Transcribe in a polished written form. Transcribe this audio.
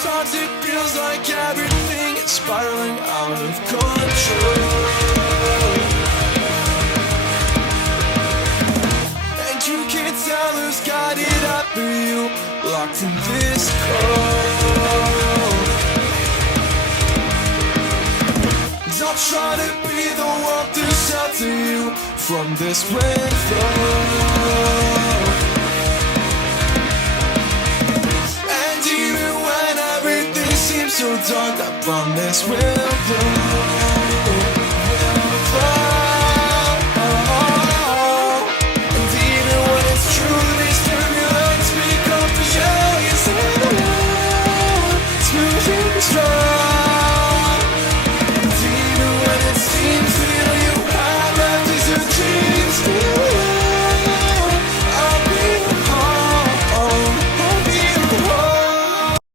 Sometimes it feels like everything is spiraling out of control, and you can't tell who's got it up for you, locked in this code. Don't try to be the one to shelter you from this wind flow. And even when everything seems so dark, I promise we'll blow.